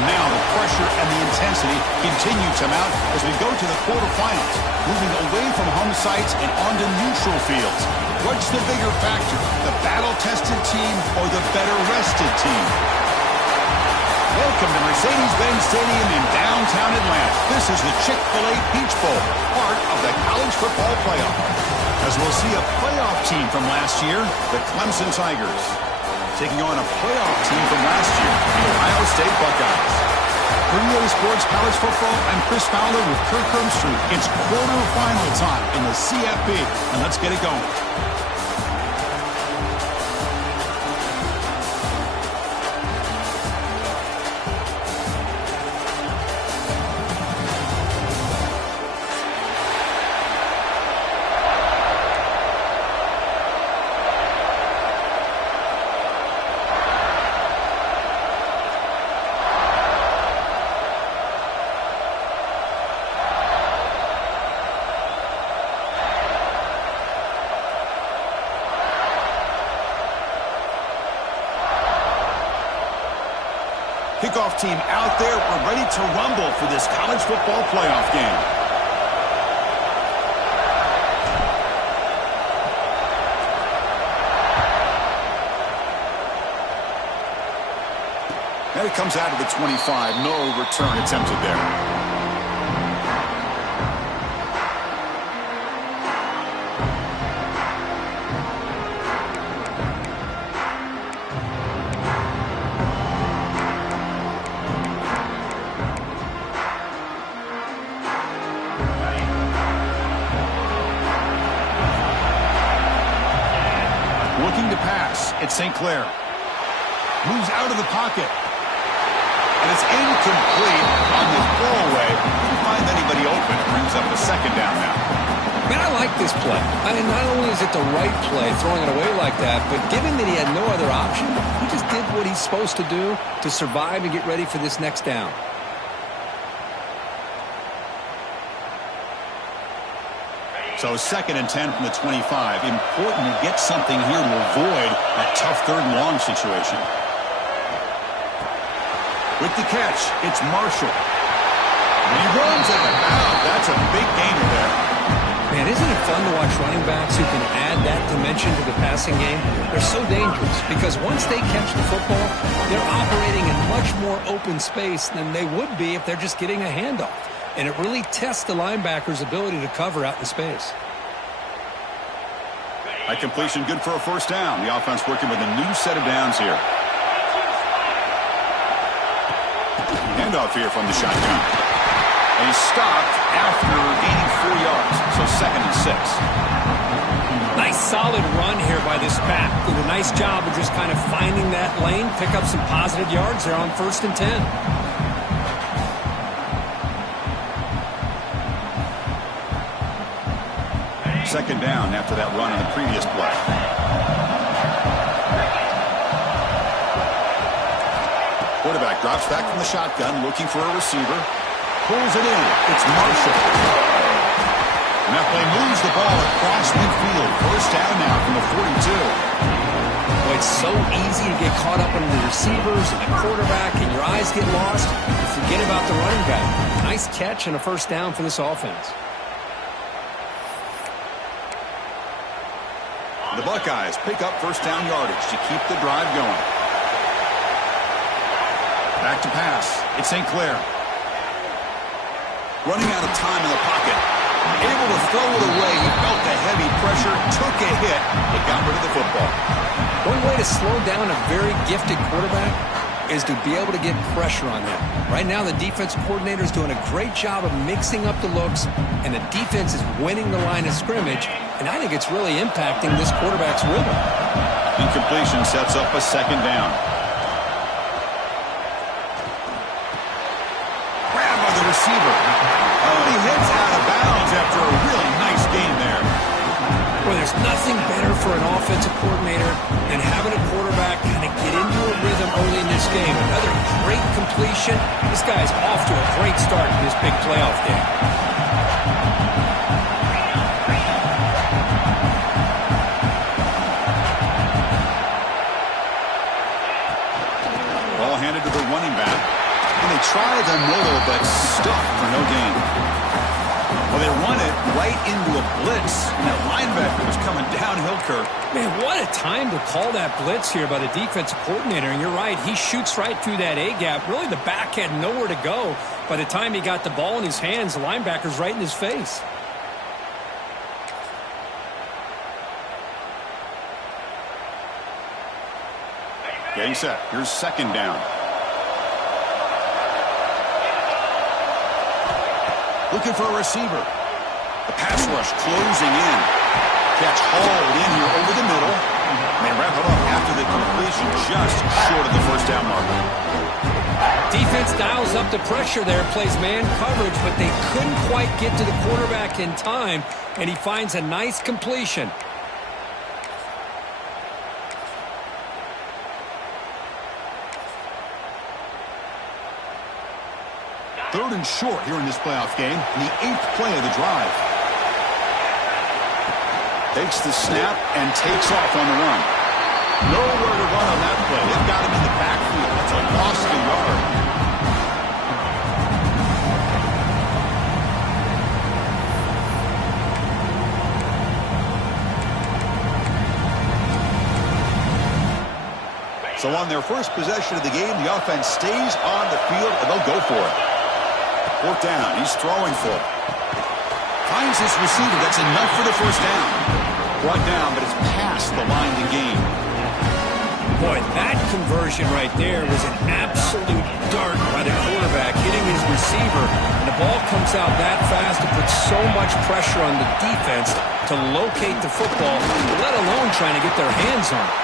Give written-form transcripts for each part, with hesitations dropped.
And now the pressure and the intensity continue to mount as we go to the quarterfinals, moving away from home sites and onto neutral fields. What's the bigger factor, the battle-tested team or the better-rested team? Welcome to Mercedes-Benz Stadium in downtown Atlanta. This is the Chick-fil-A Peach Bowl, part of the college football playoff. As we'll see a playoff team from last year, the Clemson Tigers, taking on a playoff team from last year, the Ohio State Buckeyes. For EA Sports College Football, I'm Chris Fowler with Kirk Herbstreit. It's quarterfinal time in the CFP, and let's get it going. Kickoff team out there. We're ready to rumble for this college football playoff game. And it comes out of the 25. No return attempted there. Looking to pass. It's St. Clair. Moves out of the pocket. And it's incomplete on the throwaway. Didn't find anybody open. Brings up a second down now. Man, I like this play. I mean, not only is it the right play, throwing it away like that, but given that he had no other option, he just did what he's supposed to do to survive and get ready for this next down. So 2nd and 10 from the 25. Important to get something here to avoid that tough 3rd and long situation. With the catch, it's Marshall. And he runs out of bounds. That's a big gainer there. Man, isn't it fun to watch running backs who can add that dimension to the passing game? They're so dangerous because once they catch the football, they're operating in much more open space than they would be if they're just getting a handoff. And it really tests the linebacker's ability to cover out in space. That completion good for a 1st down. The offense working with a new set of downs here. Handoff here from the shotgun. And he's stopped after gaining 4 yards. So 2nd and 6. Nice solid run here by this back. Did a nice job of just kind of finding that lane, pick up some positive yards there on 1st and 10. 2nd down after that run on the previous play. Quarterback drops back from the shotgun, looking for a receiver. Pulls it in. It's Marshall. And that play moves the ball across midfield. 1st down now from the 42. Well, it's so easy to get caught up in the receivers and the quarterback, and your eyes get lost. You forget about the running back. Nice catch and a 1st down for this offense. The Buckeyes pick up 1st down yardage to keep the drive going. Back to pass. It's St. Clair. Running out of time in the pocket. Able to throw it away. He felt the heavy pressure, took a hit, but got rid of the football. One way to slow down a very gifted quarterback is to be able to get pressure on him. Right now, the defensive coordinator is doing a great job of mixing up the looks, and the defense is winning the line of scrimmage, and I think it's really impacting this quarterback's rhythm. Incompletion sets up a 2nd down. Grab by the receiver. Oh, he hits out of bounds after a really nice game there. Well, there's nothing better for an offensive coordinator than having a quarterback kind of get into a rhythm early in this game. Another great completion. This guy's off to a great start in this big playoff game. Ball handed to the running back. And they try the middle, but stuffed for no gain. Well, they run it right into a blitz, and that linebacker was coming downhill, Kirk. Man, what a time to call that blitz here by the defensive coordinator. And you're right, he shoots right through that A-gap. Really, the back had nowhere to go. By the time he got the ball in his hands, the linebacker's right in his face. Getting set. Here's second down. Looking for a receiver. The pass rush closing in. Catch hauled in here over the middle. And they wrap it up after the completion just short of the first down marker. Defense dials up the pressure there, plays man coverage, but they couldn't quite get to the quarterback in time, and he finds a nice completion. Third and short here in this playoff game, in the 8th play of the drive. Takes the snap and takes off on the run. Nowhere to run on that play. They've got him in the backfield. That's a loss of a yard. So on their first possession of the game, the offense stays on the field, and they'll go for it. Fourth down. He's throwing for it. Finds his receiver. That's enough for the first down. Brought down, but it's past the line to gain. Boy, that conversion right there was an absolute dart by the quarterback, hitting his receiver. And the ball comes out that fast to put so much pressure on the defense to locate the football, let alone trying to get their hands on it.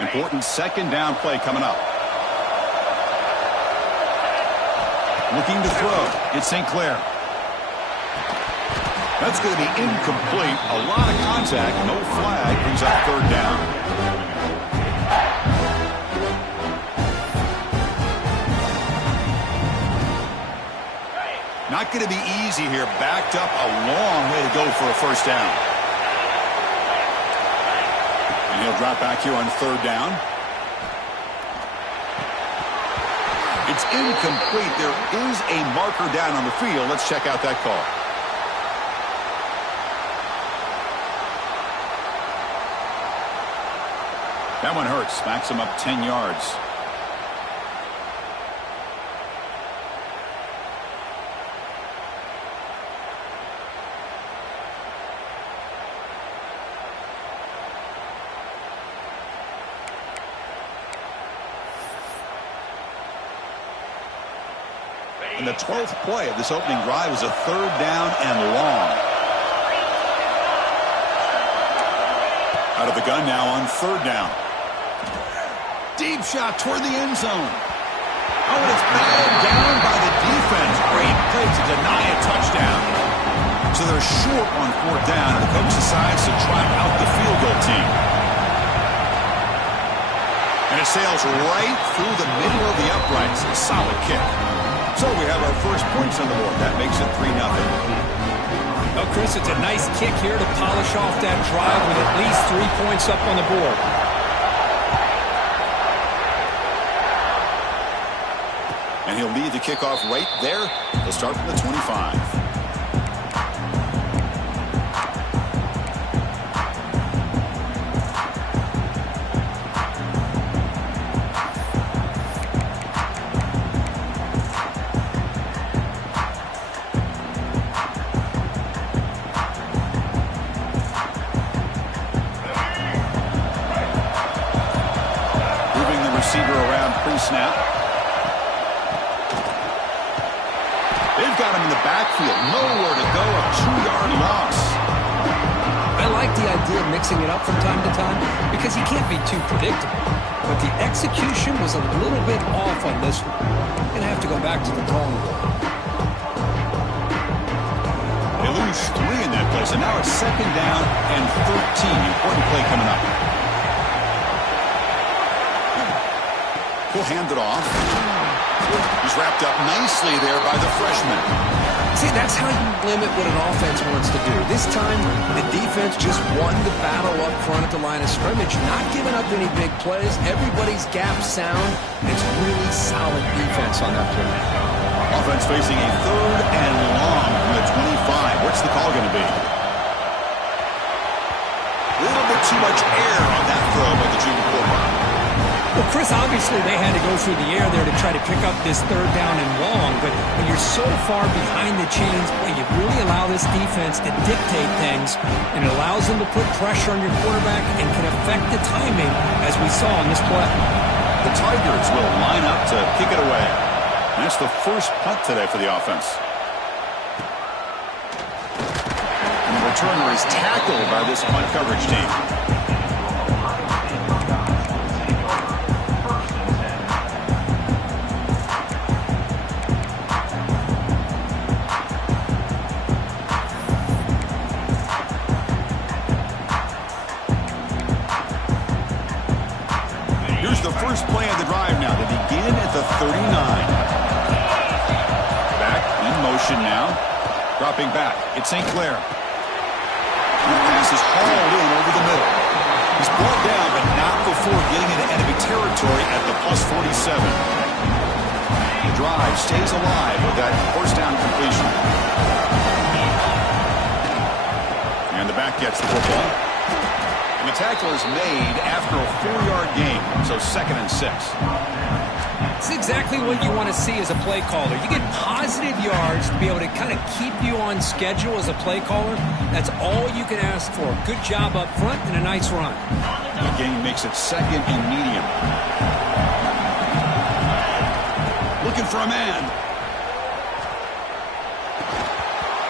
Important second down play coming up. Looking to throw. It's St. Clair. That's going to be incomplete. A lot of contact. No flag. Brings up third down. Not going to be easy here. Backed up a long way to go for a first down. And he'll drop back here on third down. It's incomplete. There is a marker down on the field. Let's check out that call. That one hurts. Backs him up 10 yards. And the 12th play of this opening drive was a third down and long. Out of the gun now on third down. Deep shot toward the end zone. Oh, and it's batted down by the defense. Great play to deny a touchdown. So they're short on fourth down, and the coach decides to try out the field goal team. And it sails right through the middle of the uprights. A solid kick. So we have our first points on the board. That makes it 3-0. Well, Chris, it's a nice kick here to polish off that drive with at least 3 points up on the board. And he'll lead the kickoff right there. He'll start from the 25. Snap. They've got him in the backfield. Nowhere to go. A 2-yard loss. I like the idea of mixing it up from time to time because he can't be too predictable. But the execution was a little bit off on this one. Going to have to go back to the drawing board. They lose 3 in that play. So now it's second down and 13. Important play coming up. He'll hand it off. He's wrapped up nicely there by the freshman. See, that's how you limit what an offense wants to do. This time, the defense just won the battle up front at the line of scrimmage, not giving up any big plays. Everybody's gap sound, and it's really solid defense on that play. Offense facing a 3rd and long from the 25. What's the call going to be? A little bit too much air on that throw by the junior quarterback. Well, Chris, obviously they had to go through the air there to try to pick up this 3rd down and long, but when you're so far behind the chains, boy, you really allow this defense to dictate things, and it allows them to put pressure on your quarterback and can affect the timing, as we saw in this play. The Tigers will line up to kick it away. And that's the first punt today for the offense. And the returner is tackled by this punt coverage team. Here's the first play of the drive now. They begin at the 39. Motion now. Dropping back. It's St. Clair. The pass is hauled in over the middle. He's brought down, but not before getting into enemy territory at the +47. The drive stays alive with that first down completion. And the back gets the football. And the tackle is made after a 4-yard gain, so 2nd and 6. It's exactly what you want to see as a play caller. You get positive yards to be able to kind of keep you on schedule as a play caller. That's all you can ask for. Good job up front and a nice run. The game makes it 2nd and medium. Looking for a man.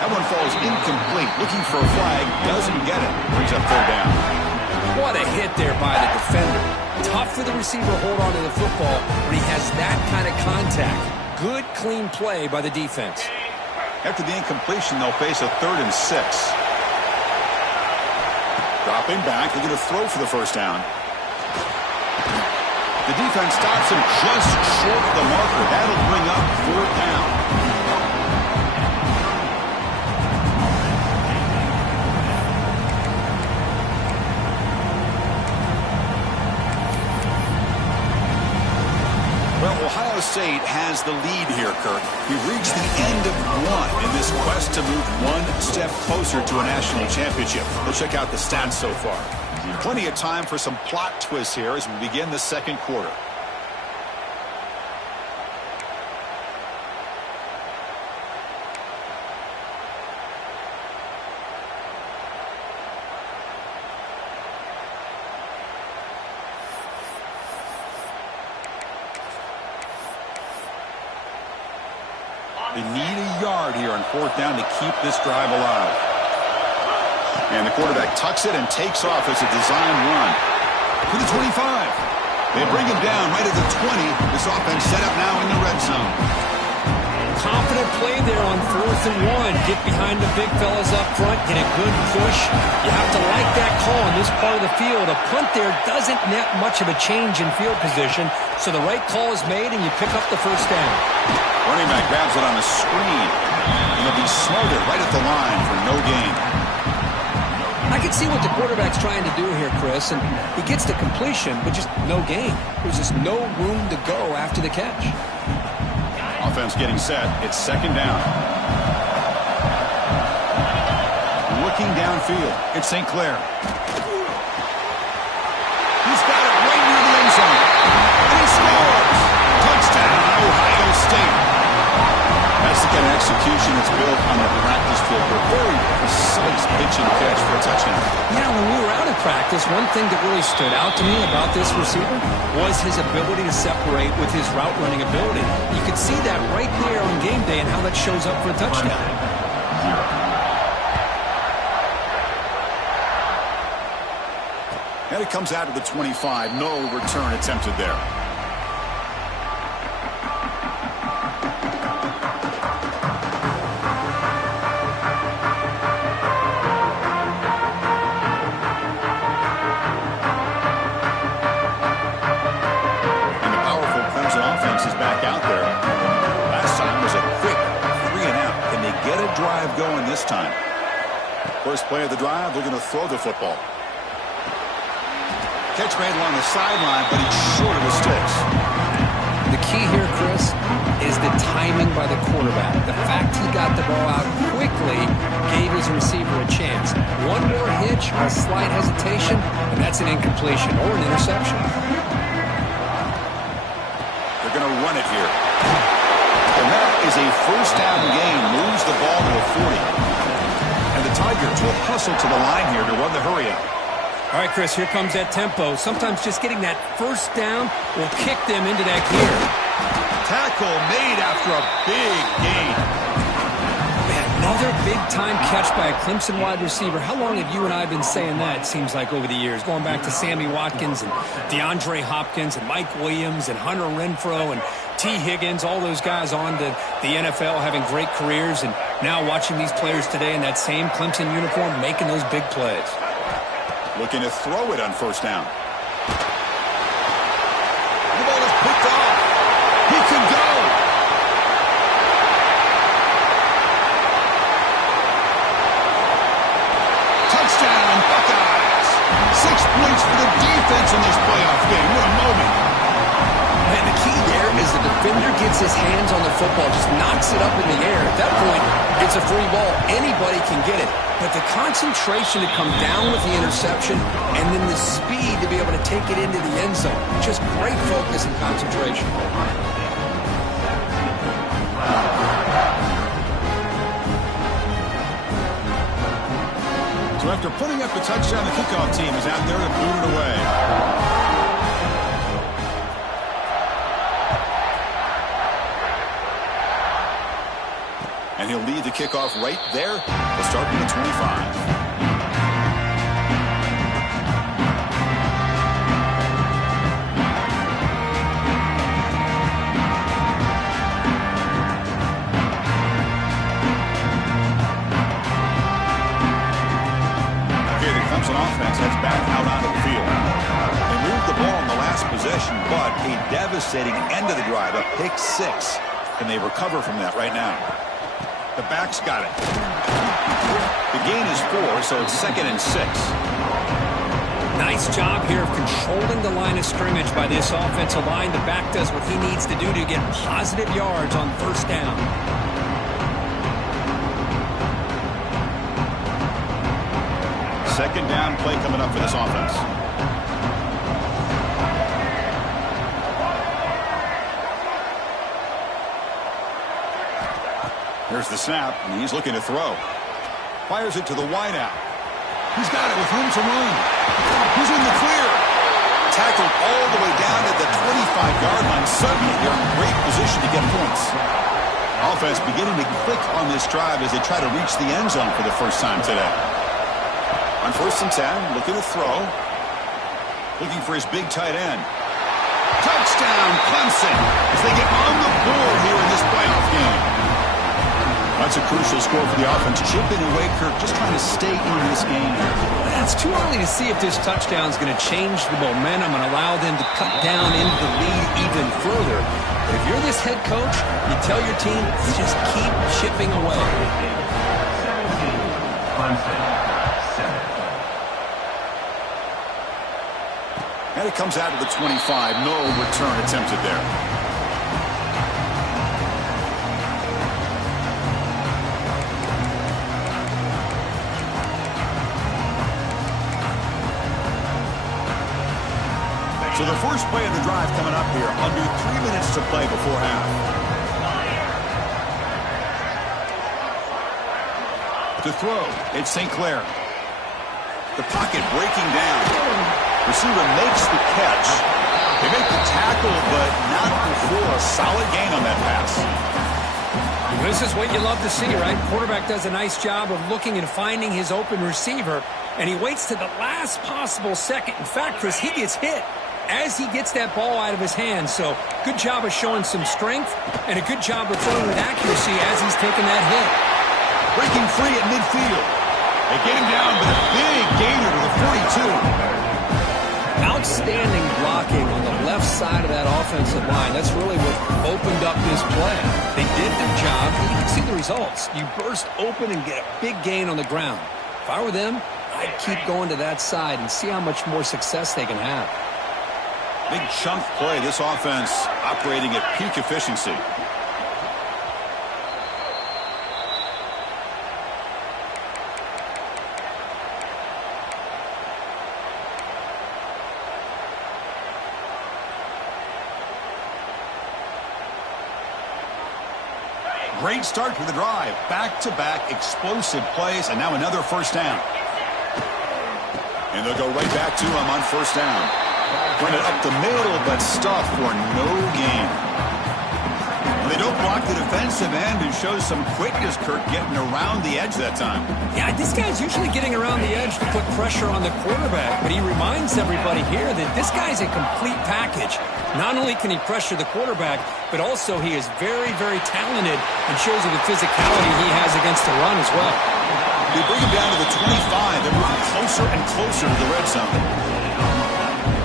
That one falls incomplete. Looking for a flag. Doesn't get it. Brings up 3rd down. What a hit there by the defender. Tough for the receiver to hold on to the football when he has that kind of contact. Good, clean play by the defense. After the incompletion, they'll face a 3rd and 6. Dropping back, they're going to throw for the first down. The defense stops him just short of the marker. That'll bring up 4th down. Well, Ohio State has the lead here, Kirk. We've reached the end of one in this quest to move one step closer to a national championship. Let's check out the stats so far. Plenty of time for some plot twists here as we begin the 2nd quarter. They need a yard here on 4th down to keep this drive alive. And the quarterback tucks it and takes off as a design run. To the 25. They bring him down right at the 20. This offense set up now in the red zone. Confident play there on 4th and 1. Get behind the big fellas up front. Get a good push. You have to like that call in this part of the field. A punt there doesn't net much of a change in field position, so the right call is made and you pick up the first down. Running back grabs it on the screen. And he'll be smothered right at the line for no gain. I can see what the quarterback's trying to do here, Chris, and he gets the completion, but just no gain. There's just no room to go after the catch. Offense getting set. It's 2nd down. Looking downfield. It's St. Clair. He's got it right near the end zone. And he scores. Touchdown, Ohio State. That's the kind of execution that's built on the practice field. A very precise pitch and catch for a touchdown. Yeah, when we were out of practice, one thing that really stood out to me about this receiver was his ability to separate with his route running ability. You could see that right there on game day and how that shows up for a touchdown. And it comes out of the 25. No return attempted there. this time. First play of the drive, they're going to throw the football. Catch made along the sideline, but he's short of the sticks. The key here, Chris, is the timing by the quarterback. The fact he got the ball out quickly gave his receiver a chance. One more hitch or a slight hesitation, and that's an incompletion or an interception. They're going to run it here. And that is a first down gain. Moves the ball to a 40. And the Tigers will hustle to the line here to run the hurry up. All right, Chris, here comes that tempo. Sometimes just getting that first down will kick them into that gear. Tackle made after a big gain. Man, another big-time catch by a Clemson wide receiver. How long have you and I been saying that, it seems like, over the years? Going back to Sammy Watkins and DeAndre Hopkins and Mike Williams and Hunter Renfrow and T. Higgins, all those guys on to the NFL having great careers, and now watching these players today in that same Clemson uniform making those big plays. Looking to throw it on first down. The ball is picked off. He can go. Touchdown, Buckeyes. 6 points for the defense in this playoff game. What a moment. And the key there is the defender gets his hands on the football, just knocks it up in the air. At that point, it's a free ball. Anybody can get it. But the concentration to come down with the interception and then the speed to be able to take it into the end zone. Just great focus and concentration. So after putting up the touchdown, the kickoff team is out there to boot it away. And he'll lead the kickoff right there. They'll start from the 25. Okay, the Clemson offense heads back out onto the field. They moved the ball in the last possession, but a devastating end of the drive, a pick 6. Can they recover from that right now? The back's got it. The gain is 4, so it's 2nd and 6. Nice job here of controlling the line of scrimmage by this offensive line. The back does what he needs to do to get positive yards on first down. Second down play coming up for this offense. Here's the snap, and he's looking to throw. Fires it to the wideout. He's got it with room to run. He's in the clear. Tackled all the way down to the 25-yard line. Suddenly, they're in great position to get points. Offense beginning to click on this drive as they try to reach the end zone for the first time today. On 1st and 10, looking to throw. Looking for his big tight end. Touchdown, Clemson, as they get on the board here in this playoff game. That's a crucial score for the offense. Chipping away, Kirk, just trying to stay in this game here. It's too early to see if this touchdown is going to change the momentum and allow them to cut down into the lead even further. But if you're this head coach, you tell your team, just keep chipping away. 17, Clemson, 7. And it comes out of the 25. No return attempted there. So the first play of the drive coming up here. Under 3 minutes to play before half. To throw, it's St. Clair. The pocket breaking down. Receiver makes the catch. They make the tackle, but not before a solid gain on that pass. This is what you love to see, right? Quarterback does a nice job of looking and finding his open receiver, and he waits to the last possible second. In fact, Chris, he gets hit as he gets that ball out of his hands. So good job of showing some strength and a good job of throwing with accuracy as he's taking that hit. Breaking free at midfield. They get him down with a big gainer to the 42. Outstanding blocking on the left side of that offensive line. That's really what opened up this play. They did their job, and you can see the results. You burst open and get a big gain on the ground. If I were them, I'd keep going to that side and see how much more success they can have. Big chunk play. This offense operating at peak efficiency. Great start to the drive. Back-to-back explosive plays, and now another first down. And they'll go right back to him on first down. Run it up the middle, but stuffed for no gain. They don't block the defensive end, who shows some quickness, Kirk, getting around the edge that time. Yeah, this guy's usually getting around the edge to put pressure on the quarterback, but he reminds everybody here that this guy's a complete package. Not only can he pressure the quarterback, but also he is very, very talented and shows you the physicality he has against the run as well. They bring him down to the 25. They're moving closer and closer to the red zone.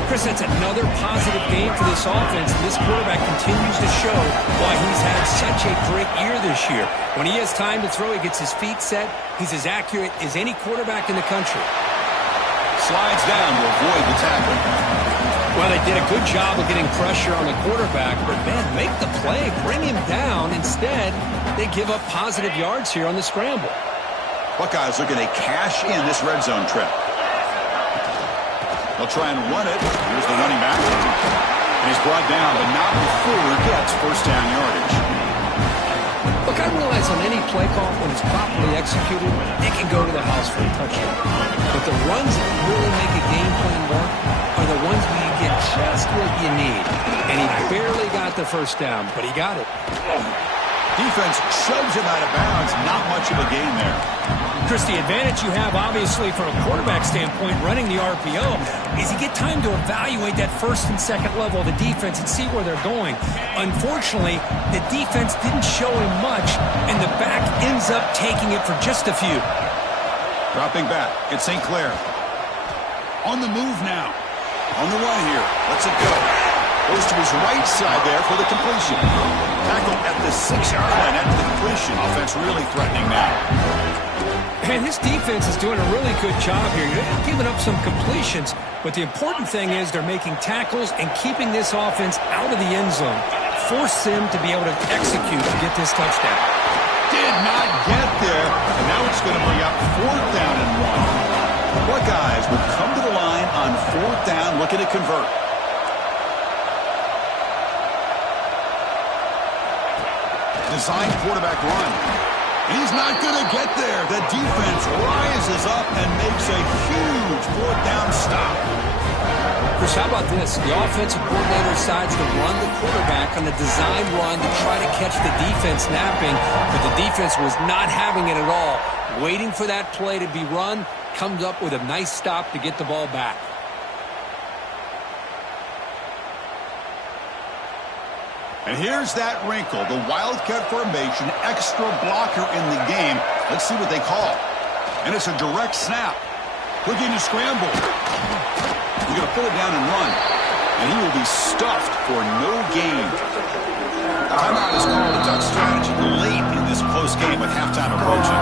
Chris, that's another positive game for this offense, and this quarterback continues to show why he's had such a great year this year. When he has time to throw, he gets his feet set. He's as accurate as any quarterback in the country. Slides down to avoid the tackle. Well, they did a good job of getting pressure on the quarterback, but, man, make the play, bring him down. Instead, they give up positive yards here on the scramble. Buckeyes looking to cash in this red zone trip. They'll try and run it. Here's the running back. And he's brought down, but not before he gets first down yardage. Look, I realize on any play call, when it's properly executed, it can go to the house for a touchdown. But the runs that really make a game plan work are the ones where you get just what you need. And he barely got the first down, but he got it. Defense shoves him out of bounds. Not much of a gain there. Chris, the advantage you have, obviously, from a quarterback standpoint, running the RPO, is you get time to evaluate that first and second level of the defense and see where they're going. Unfortunately, the defense didn't show him much, and the back ends up taking it for just a few. Dropping back. It's St. Clair. On the move now. On the run here. Let's it go. Goes to his right side there for the completion. Tackle at the 6-yard line after the completion. Offense really threatening now. And this defense is doing a really good job here. They're giving up some completions, but the important thing is they're making tackles and keeping this offense out of the end zone. Force them to be able to execute and get this touchdown. Did not get there, and now it's going to bring up fourth down and 1. Buckeyes will come to the line on fourth down, looking to convert. Design quarterback run. He's not going to get there. The defense rises up and makes a huge fourth down stop. Chris, how about this? The offensive coordinator decides to run the quarterback on a design run to try to catch the defense napping, but the defense was not having it at all. Waiting for that play to be run, comes up with a nice stop to get the ball back. And here's that wrinkle, the Wildcat formation, extra blocker in the game. Let's see what they call. And it's a direct snap. Looking to scramble. He's going to pull it down and run. And he will be stuffed for no gain. Timeout is called a duck strategy late in this close game with halftime approaching.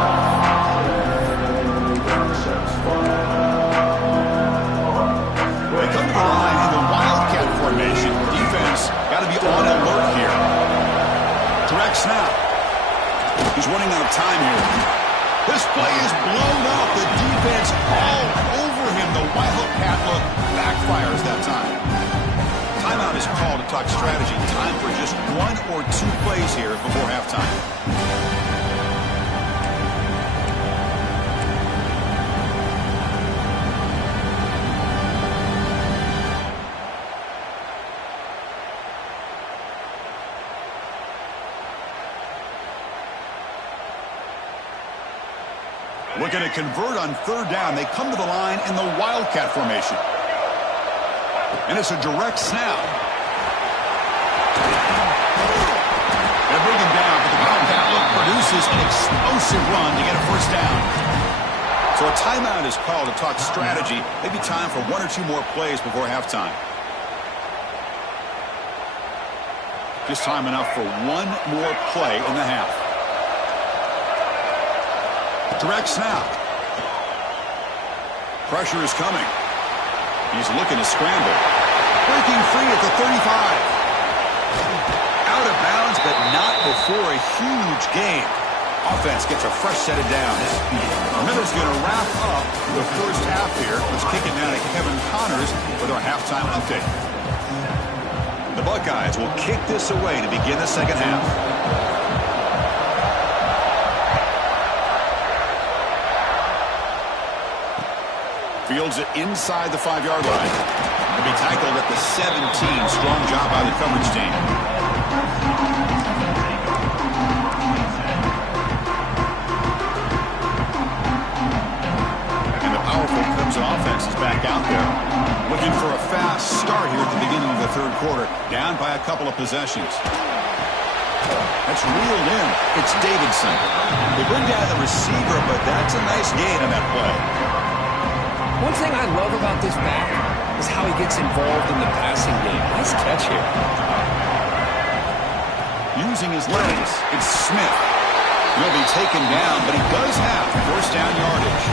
They come to the line in the Wildcat formation. Defense got to be on alert here. Direct snap. He's running out of time here. This play is blown up. The defense all over him. The Wildcat look backfires that time. Timeout is called to talk strategy. Time for just 1 or 2 plays here before halftime. Looking to convert on third down. They come to the line in the Wildcat formation. And it's a direct snap. They bring him down, but the Wildcat look produces an explosive run to get a first down. So a timeout is called to talk strategy. Maybe time for 1 or 2 more plays before halftime. Just time enough for one more play in the half. Direct snap. Pressure is coming. He's looking to scramble. Breaking free at the 35. Out of bounds, but not before a huge gain. Offense gets a fresh set of downs. Miller's going to wrap up the first half here. Let's kick it down to Kevin Connors with our halftime update. The Buckeyes will kick this away to begin the second half. Fields it inside the 5-yard line. He'll be tackled at the 17. Strong job by the coverage team. And the powerful Clemson offense is back out there. Looking for a fast start here at the beginning of the third quarter. Down by a couple of possessions. That's reeled in. It's Davidson. They bring down the receiver, but that's a nice gain on that play. One thing I love about this back is how he gets involved in the passing game. Nice catch here. Using his legs, it's Smith. He'll be taken down, but he does have first down yardage.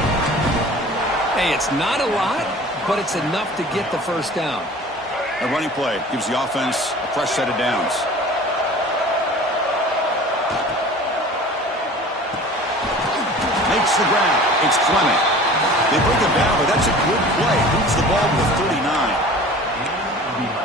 Hey, it's not a lot, but it's enough to get the first down. A running play gives the offense a fresh set of downs. Makes the grab. It's Fleming. They bring him down, but that's a good play. Moves the ball to the 39.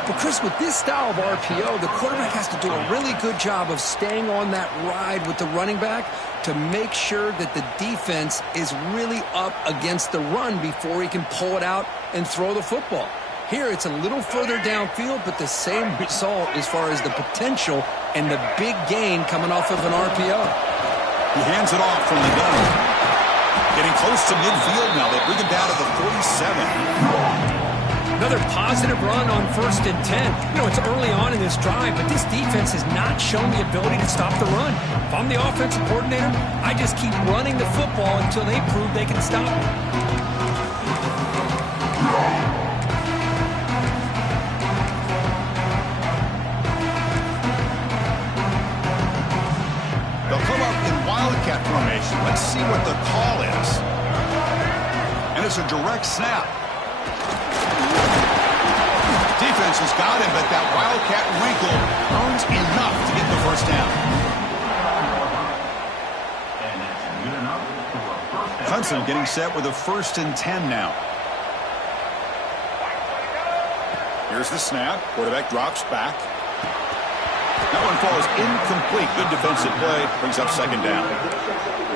But Chris, with this style of RPO, the quarterback has to do a really good job of staying on that ride with the running back to make sure that the defense is really up against the run before he can pull it out and throw the football. Here, it's a little further downfield, but the same result as far as the potential and the big gain coming off of an RPO. He hands it off from the gun. Getting close to midfield now. They bring him down to the 47. Another positive run on 1st and 10. You know, it's early on in this drive, but this defense has not shown the ability to stop the run. If I'm the offensive coordinator, I just keep running the football until they prove they can stop it. They'll come up in Wildcat formation. Let's see what the call is. And it's a direct snap. Defense has got him, but that Wildcat wrinkle earns enough to get the first down. Clemson getting set with a 1st and 10 now. Here's the snap. Quarterback drops back. That one falls incomplete. Good defensive play. Brings up second down.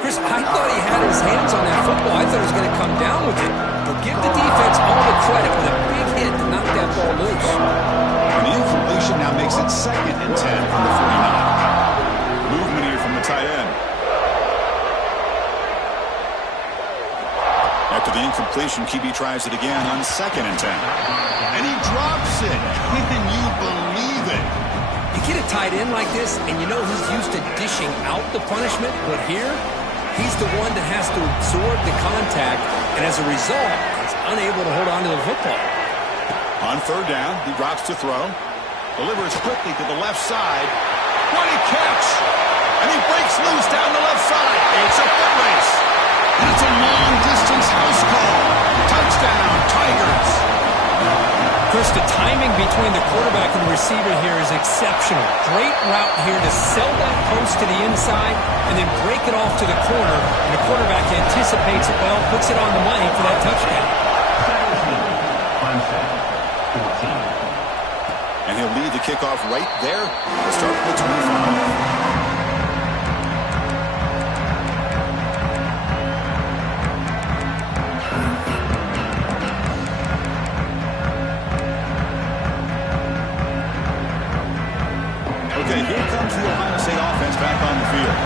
Chris, I thought he had his hands on that football. I thought he was going to come down with it. But give the defense all the credit with a big hit to knock that ball loose. And the incompletion now makes it 2nd and 10 from the 49. Movement here from the tight end. After the incompletion, QB tries it again on 2nd and 10. And he drops it. Can you believe it? You get a tight end like this, and you know he's used to dishing out the punishment, but here, he's the one that has to absorb the contact, and as a result, is unable to hold on to the football. On 3rd down, he drops to throw. Delivers quickly to the left side. What a catch! And he breaks loose down the left side. It's a foot race. And it's a long-distance house call. Touchdown, Tigers! Chris, the timing between the quarterback and the receiver here is exceptional. Great route here to sell that post to the inside and then break it off to the corner. And the quarterback anticipates it well, puts it on the money for that touchdown. And he'll lead the kickoff right there to start with 25. Okay, here comes the Ohio State offense back on the field.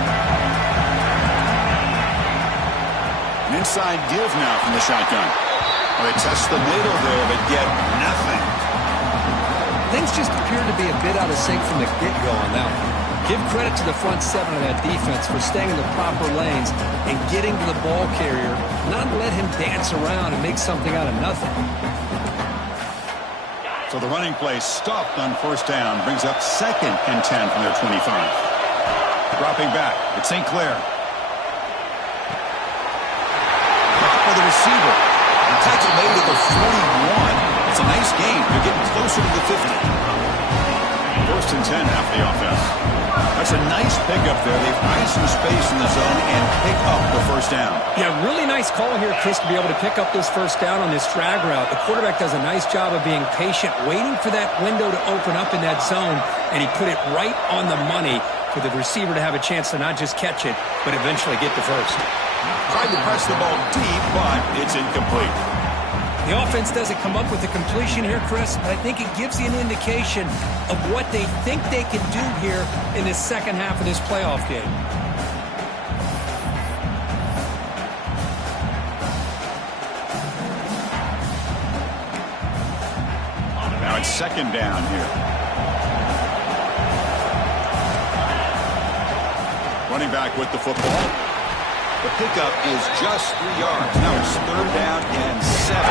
An inside give now from the shotgun. Well, they test the middle there, but get nothing. Things just appear to be a bit out of sync from the get-go on that one. Give credit to the front seven of that defense for staying in the proper lanes and getting to the ball carrier, not let him dance around and make something out of nothing. So the running play stopped on first down, brings up 2nd and 10 from their 25. Dropping back, it's St. Clair. Caught by the receiver. The tackle made at the 41. It's a nice gain. They're getting closer to the 50. 1st and 10 after the offense. That's a nice pickup there. They've eyed some space in the zone and pick up the first down. Yeah, really nice call here, Chris, to be able to pick up this first down on this drag route. The quarterback does a nice job of being patient, waiting for that window to open up in that zone, and he put it right on the money for the receiver to have a chance to not just catch it, but eventually get the first. Tried to press the ball deep, but it's incomplete. The offense doesn't come up with a completion here, Chris, but I think it gives you an indication of what they think they can do here in this second half of this playoff game. Now it's 2nd down here. Running back with the football. The pickup is just 3 yards. Now it's 3rd down and 7.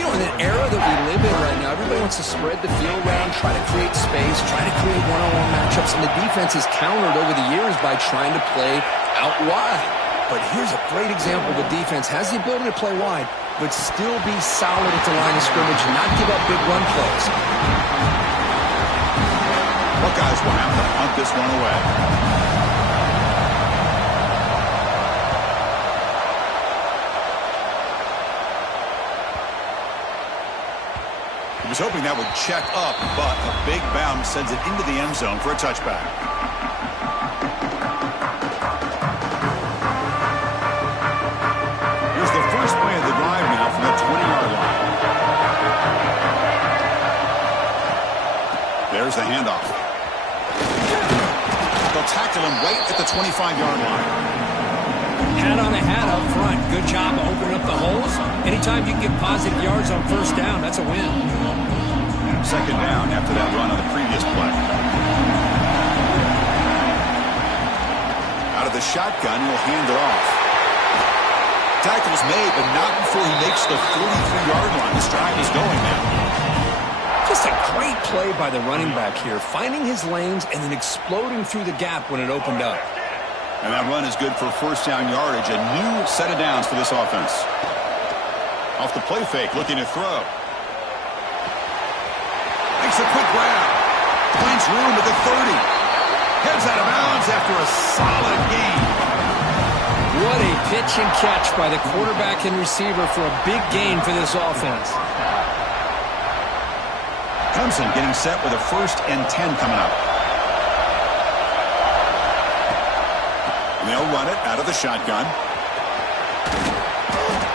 You know, in an era that we live in right now, everybody wants to spread the field around, try to create space, try to create one-on-one matchups, and the defense has countered over the years by trying to play out wide. But here's a great example. The defense has the ability to play wide, but still be solid at the line of scrimmage and not give up big run plays. Buckeyes will have to punt this one away. He was hoping that would check up, but a big bounce sends it into the end zone for a touchback. Here's the first play of the drive now from the 20-yard line. There's the handoff. They'll tackle him right at the 25-yard line. Hat on a hat up front. Good job of opening up the holes. Anytime you can get positive yards on first down, that's a win. 2nd down after that run on the previous play. Out of the shotgun, he'll hand it off. Tackle's made, but not before he makes the 43-yard line. This drive is going now. Just a great play by the running back here, finding his lanes and then exploding through the gap when it opened up. And that run is good for first down yardage. A new set of downs for this offense. Off the play fake, looking to throw. Makes a quick grab. Finds room at the 30. Heads out of bounds after a solid gain. What a pitch and catch by the quarterback and receiver for a big gain for this offense. Clemson getting set with a 1st and 10 coming up. And they'll run it out of the shotgun.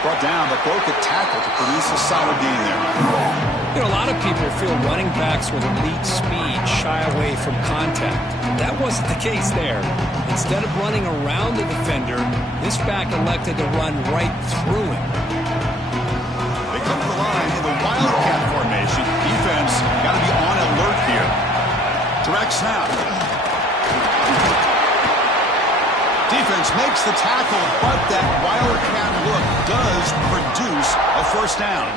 Brought down, but broke a tackle to produce a solid gain there. You know, a lot of people feel running backs with elite speed shy away from contact. That wasn't the case there. Instead of running around the defender, this back elected to run right through him. They come to the line in the wildcat formation. Defense got to be on alert here. Direct snap. Defense makes the tackle, but that wildcat look does produce a first down.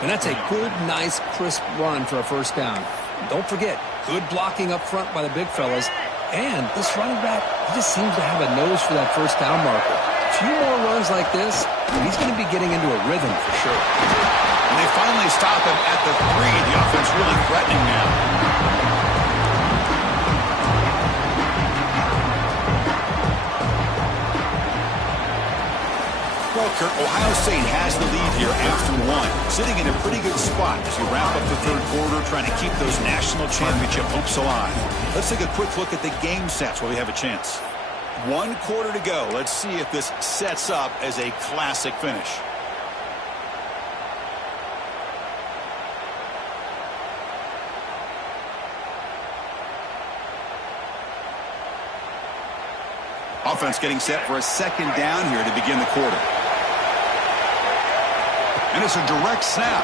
And that's a good, nice, crisp run for a first down. Don't forget, good blocking up front by the big fellas. And this running back, he just seems to have a nose for that first down marker. A few more runs like this, and he's going to be getting into a rhythm for sure. And they finally stop him at the 3. The offense really threatening now. Well, Kurt, Ohio State has the lead here after 1. Sitting in a pretty good spot as you wrap up the 3rd quarter, trying to keep those national championship hopes alive. Let's take a quick look at the game sets where we have a chance. 1 quarter to go. Let's see if this sets up as a classic finish. Offense getting set for a 2nd down here to begin the quarter. And it's a direct snap.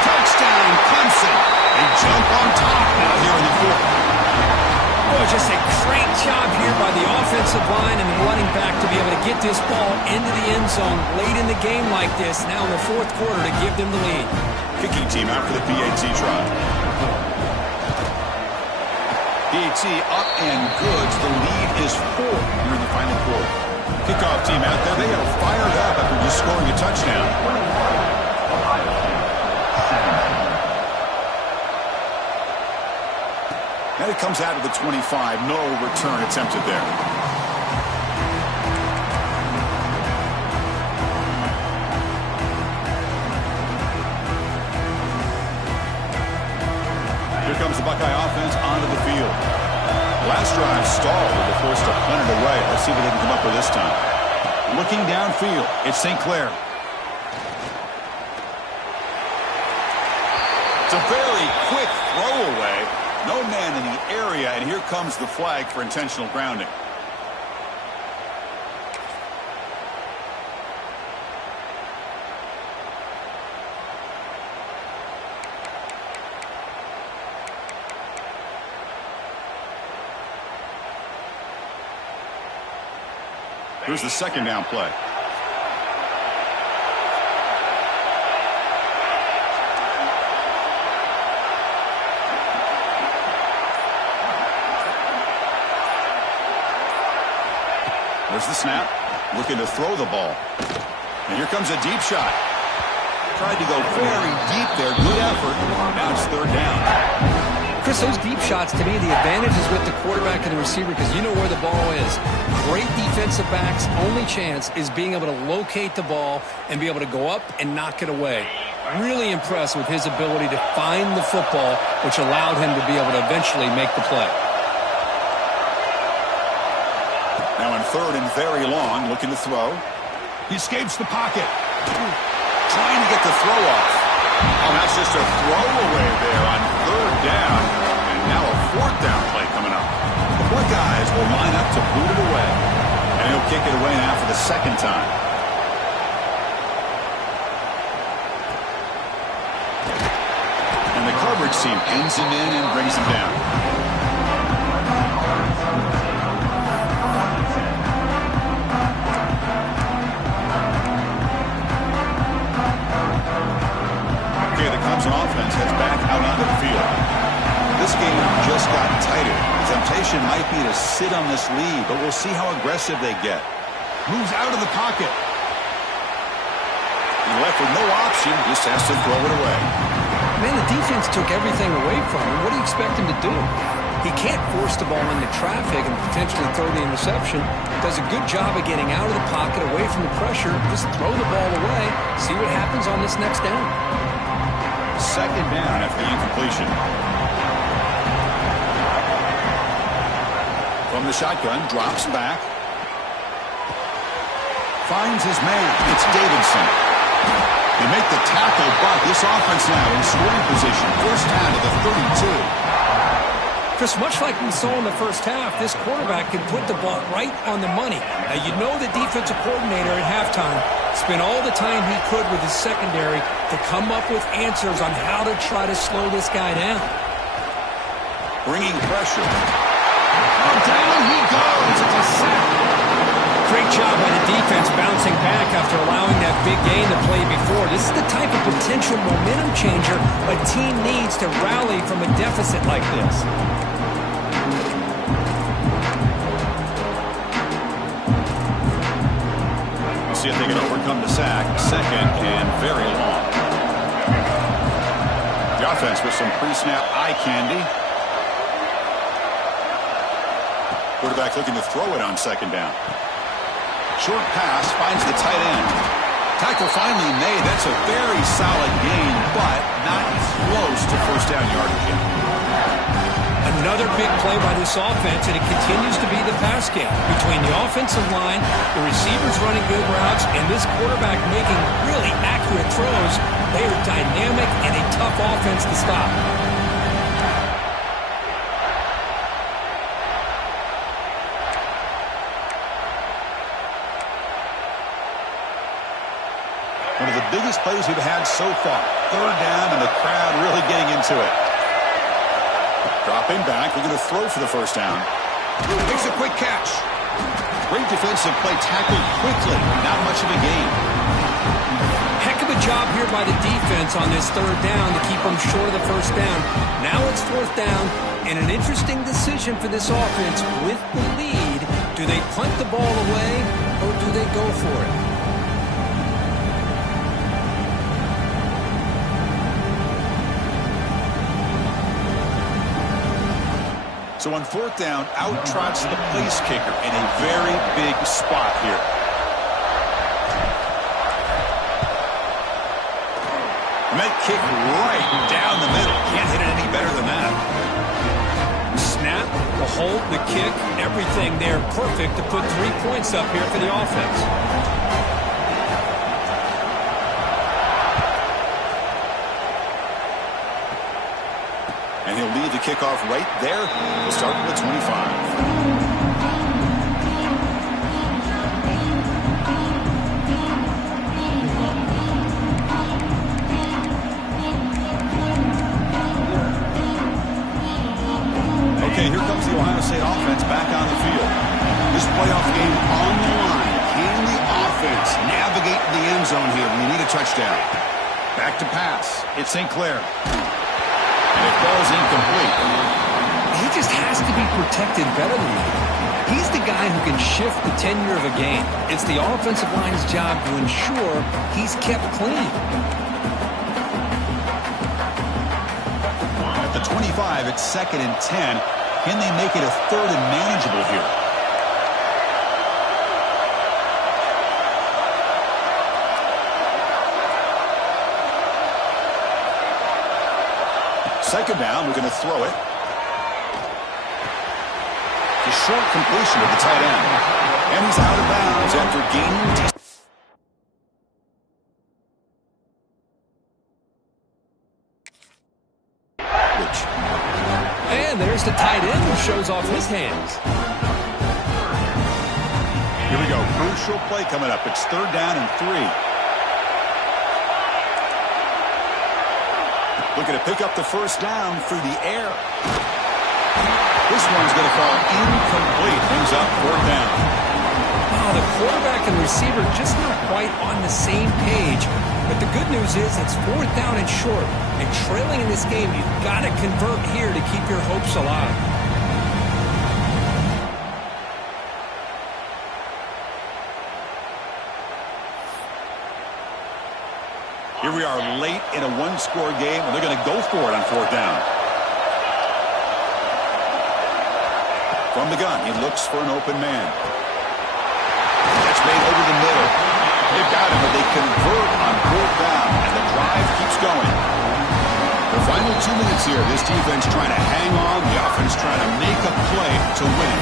Touchdown, Clemson. They jump on top now here in the 4th. Oh, just a great job here here by the offensive line and the running back to be able to get this ball into the end zone late in the game like this, now in the fourth quarter, to give them the lead. Kicking team out for the PAT try. PAT up and good. The lead is 4 here in the final quarter. Kickoff team out there. They are fired up after just scoring a touchdown. And it comes out of the 25. No return attempted there. Here comes the Buckeye offense onto the field. Last drive stalled and they're forced to punt it away. Let's see what they can come up with this time. Looking downfield, it's St. Clair. It's a very quick throwaway. No man in the area, and here comes the flag for intentional grounding. Here's the second down play. There's the snap. Looking to throw the ball. And here comes a deep shot. Tried to go very deep there. Good effort. Now it's third down. Chris, those deep shots, to me, the advantage is with the quarterback and the receiver because you know where the ball is. Great defensive backs' only chance is being able to locate the ball and be able to go up and knock it away. Really impressed with his ability to find the football, which allowed him to be able to eventually make the play. Now in third and very long, looking to throw. He escapes the pocket. Trying to get the throw off. Oh, that's just a throwaway there on third down. And now a fourth down play coming up. The Buckeyes will line up to boot it away. And he'll kick it away now for the second time. And the coverage team pins him in and brings him down. Offense heads back out onto the field. This game just got tighter. The temptation might be to sit on this lead, but we'll see how aggressive they get. Moves out of the pocket. He's left with no option, just has to throw it away. Man, the defense took everything away from him. What do you expect him to do? He can't force the ball into traffic and potentially throw the interception. Does a good job of getting out of the pocket, away from the pressure. Just throw the ball away. See what happens on this next down. Second down after the incompletion. From the shotgun, drops back. Finds his man. It's Davidson. They make the tackle, but this offense now in scoring position. First down to the 32. Chris, much like we saw in the first half, this quarterback can put the ball right on the money. Now, you know the defensive coordinator at halftime spent all the time he could with his secondary to come up with answers on how to try to slow this guy down. Bringing pressure. Oh, down he goes. It's a sack. Great job by the defense bouncing back after allowing that big gain to play before. This is the type of potential momentum changer a team needs to rally from a deficit like this. See if they can overcome the sack. Second and very long. The offense with some pre-snap eye candy. Quarterback looking to throw it on second down. Short pass finds the tight end. Tackle finally made. That's a very solid gain, but not close to first down yardage yet. Another big play by this offense, and it continues to be the pass game. Between the offensive line, the receivers running good routes, and this quarterback making really accurate throws, they are dynamic and a tough offense to stop. One of the biggest plays we've had so far. Third down, and the crowd really getting into it. Dropping back, looking to throw for the first down. Makes a quick catch. Great defensive play, tackled quickly. Not much of a gain. Heck of a job here by the defense on this third down to keep them short of the first down. Now it's fourth down, and an interesting decision for this offense with the lead. Do they punt the ball away, or do they go for it? So on fourth down, out trots the place kicker in a very big spot here. And that kick right down the middle. Can't hit it any better than that. Snap, the hold, the kick, everything there perfect to put 3 points up here for the offense. And he'll lead the kickoff right there. We'll start with the 25. Okay, here comes the Ohio State offense back on the field. This playoff game on the line. Can the offense navigate the end zone here when you need a touchdown? Back to pass. It's St. Clair. And it falls incomplete. He just has to be protected better than that. He's the guy who can shift the tenure of a game. It's the offensive line's job to ensure he's kept clean. At the 25, it's 2nd and 10. Can they make it a 3rd and manageable here? Second down, we're going to throw it. The short completion of the tight end. And he's out of bounds after gaining 10. And there's the tight end who shows off his hands. Here we go. Crucial play coming up. It's 3rd down and 3. Looking to pick up the first down through the air. This one's going to fall incomplete. Brings up 4th down. Oh, the quarterback and receiver just not quite on the same page. But the good news is it's 4th down and short. And trailing in this game, you've got to convert here to keep your hopes alive. Here we are late in a one-score game, and they're going to go for it on 4th down. From the gun, he looks for an open man. That's made over the middle. They've got him, but they convert on 4th down, and the drive keeps going. The final 2 minutes here, this defense trying to hang on, the offense trying to make a play to win.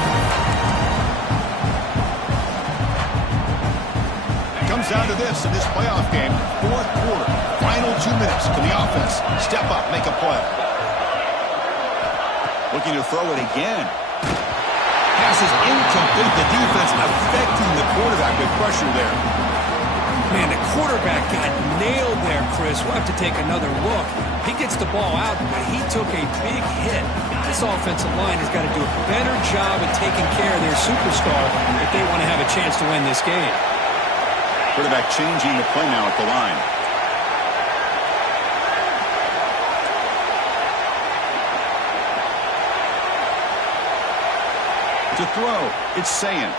Comes down to this in this playoff game, 4th quarter, final 2 minutes. Can the offense step up, make a play? Looking to throw it again. Pass is incomplete. The defense affecting the quarterback with pressure there. Man, the quarterback got nailed there, Chris. We'll have to take another look. He gets the ball out, but he took a big hit. This offensive line has got to do a better job at taking care of their superstar if they want to have a chance to win this game. Quarterback changing the play now at the line. To throw, it's Sayan.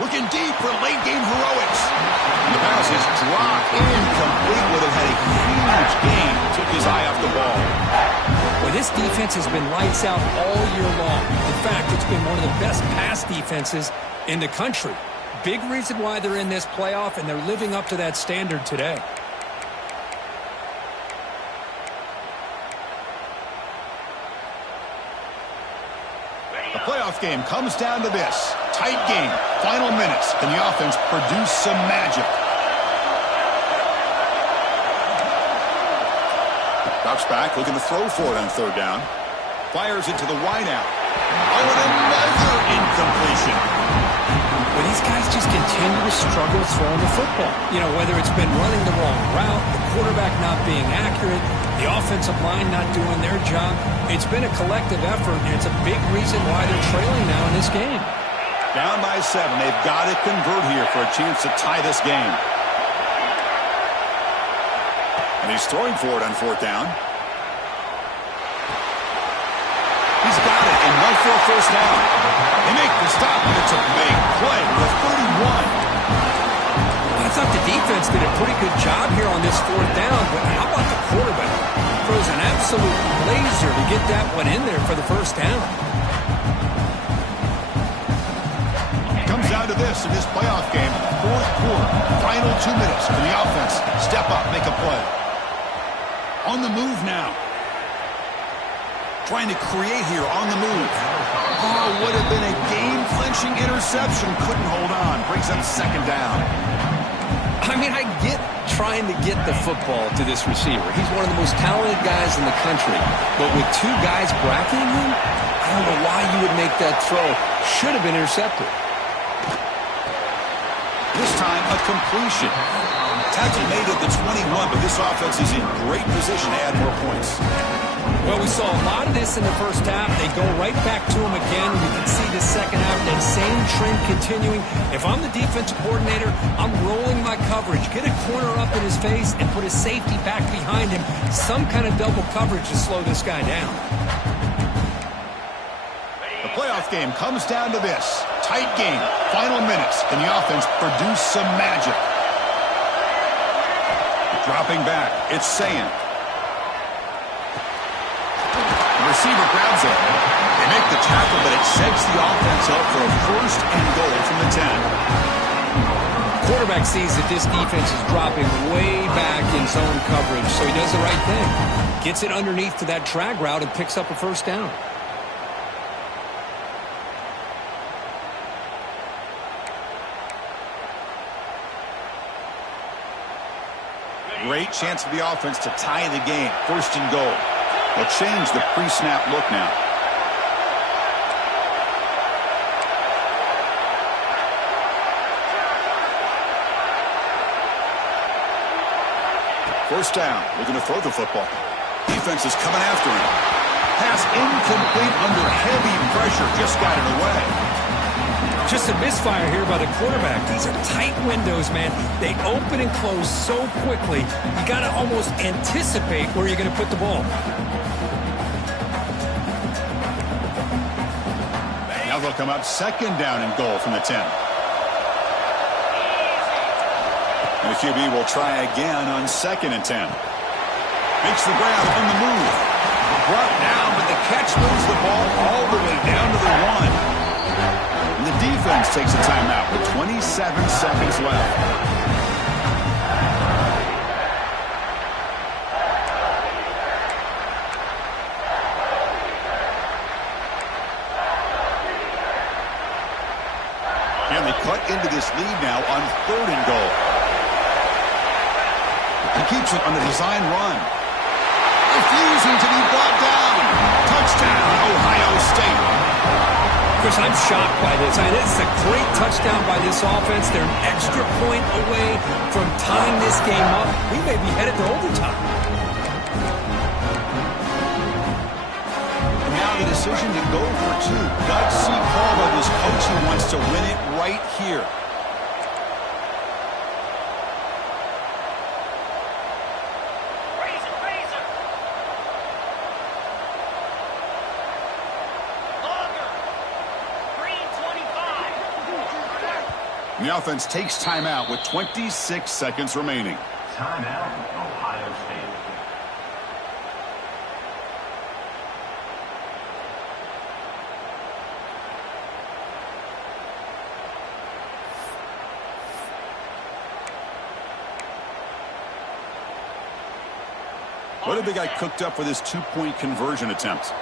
Looking deep for late game heroics. And the pass is dropped incomplete. Would have had a huge gain. Took his eye off the ball. Well, this defense has been lights out all year long. In fact, it's been one of the best pass defenses in the country. Big reason why they're in this playoff, and they're living up to that standard today. The playoff game comes down to this. Tight game. Final minutes. Can the offense produce some magic? Drops back, looking to throw for it on 3rd down. Fires it to the wideout. Oh, and another incompletion. Well, but these guys just continue to struggle throwing the football. You know, whether it's been running the wrong route, the quarterback not being accurate, the offensive line not doing their job. It's been a collective effort, and it's a big reason why they're trailing now in this game. Down by 7. They've got to convert here for a chance to tie this game. And he's throwing for it on 4th down. He's got it, and one for a first down. They make the stop, and it's a big play with 31. I thought the defense did a pretty good job here on this 4th down, but how about the quarterback? Throws an absolute laser to get that one in there for the first down. Comes down to this in this playoff game. 4th quarter, final 2 minutes. Can the offense step up, make a play? On the move now. Trying to create here on the move. Oh, would have been a game-clinching interception. Couldn't hold on. Brings up 2nd down. I mean, I get trying to get the football to this receiver. He's one of the most talented guys in the country. But with 2 guys bracketing him, I don't know why you would make that throw. Should have been intercepted. This time, a completion. Tackle made at the 21, but this offense is in great position to add more points. Well, we saw a lot of this in the first half. They go right back to him again. We can see the second half, that same trend continuing. If I'm the defensive coordinator, I'm rolling my coverage. Get a corner up in his face and put a safety back behind him. Some kind of double coverage to slow this guy down. The playoff game comes down to this. Tight game. Final minutes. Can the offense produce some magic? Dropping back. It's Sand. The receiver grabs it. They make the tackle, but it sets the offense up for a 1st and goal from the 10. Quarterback sees that this defense is dropping way back in zone coverage, so he does the right thing. Gets it underneath to that drag route and picks up a first down. Great chance for the offense to tie the game. 1st and goal. They'll change the pre-snap look now. First down. Looking to throw the football. Defense is coming after him. Pass incomplete under heavy pressure. Just got it away. Just a misfire here by the quarterback. These are tight windows, man. They open and close so quickly. You got to almost anticipate where you're going to put the ball. Now they'll come up 2nd down and goal from the 10. And the QB will try again on 2nd and 10. Makes the grab on the move. Brought down, but the catch moves the ball all the way down to the 1. And the defense takes a timeout with 27 seconds left. And they cut into this lead now on 3rd and goal. He keeps it on the design run. Refusing to be brought down. Touchdown, Ohio State. Chris, I'm shocked by this. I mean, it's a great touchdown by this offense. They're an extra point away from tying this game up. We may be headed to overtime. And now the decision to go for 2. Gutsy call by this coach who wants to win it right here. The offense takes timeout with 26 seconds remaining. Timeout, Ohio State. What have they got cooked up for this 2-point conversion attempt?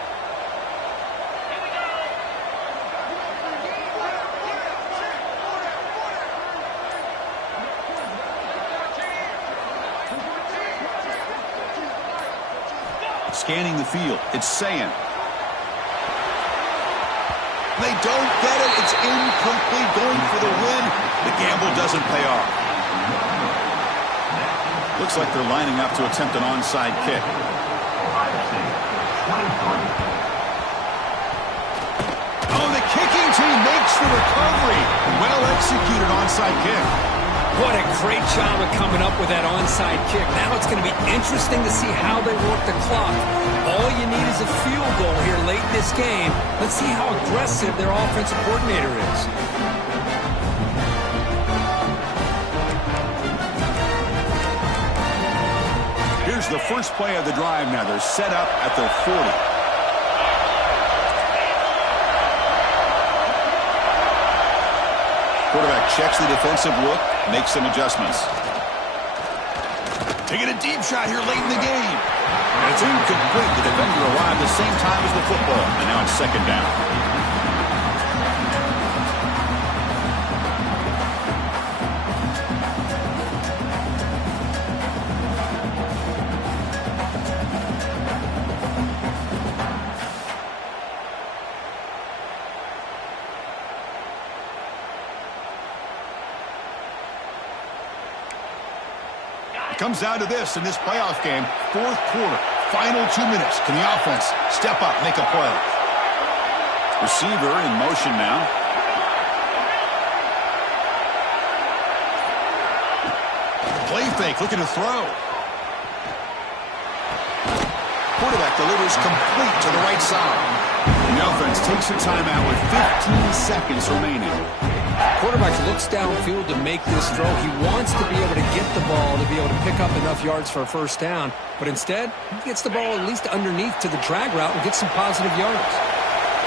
Scanning the field. It's Sand. They don't get it. It's incomplete. Going for the win. The gamble doesn't pay off. Looks like they're lining up to attempt an onside kick. Oh, the kicking team makes the recovery. Well executed onside kick. What a great job of coming up with that onside kick. Now it's going to be interesting to see how they work the clock. All you need is a field goal here late in this game. Let's see how aggressive their offensive coordinator is. Here's the first play of the drive now. They're set up at their 40. Quarterback checks the defensive look, makes some adjustments. Taking a deep shot here late in the game. And it's incomplete. The defender arrived the same time as the football. And now it's second down. Comes down to this in this playoff game. Fourth quarter, final 2 minutes. Can the offense step up, make a play? Receiver in motion now. Play fake, looking to throw. Quarterback delivers complete to the right side. The offense takes a timeout with 15 seconds remaining. Quarterback looks downfield to make this throw. He wants to be able to get the ball to be able to pick up enough yards for a first down. But instead, he gets the ball at least underneath to the drag route and gets some positive yards.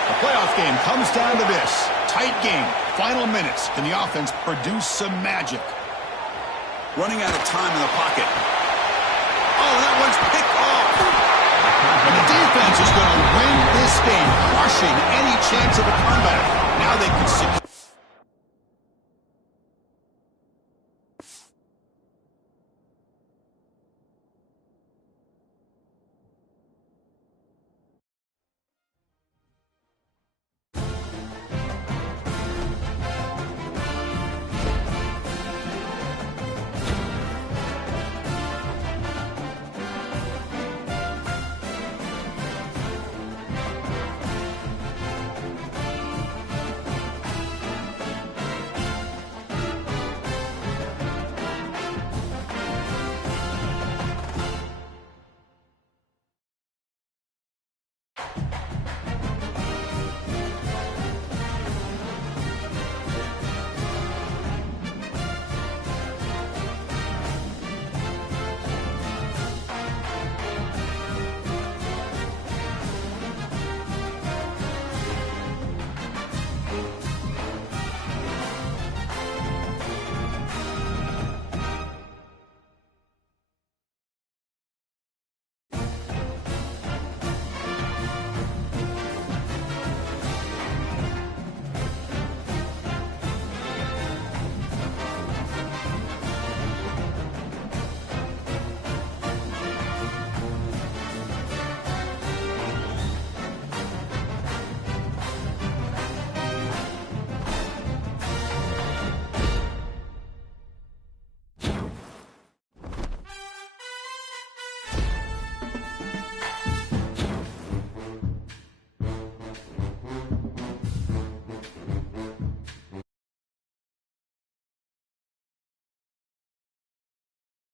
The playoff game comes down to this. Tight game. Final minutes. Can the offense produce some magic? Running out of time in the pocket. Oh, that one's picked off. And the defense is going to win this game, crushing any chance of a comeback. Now they can secure.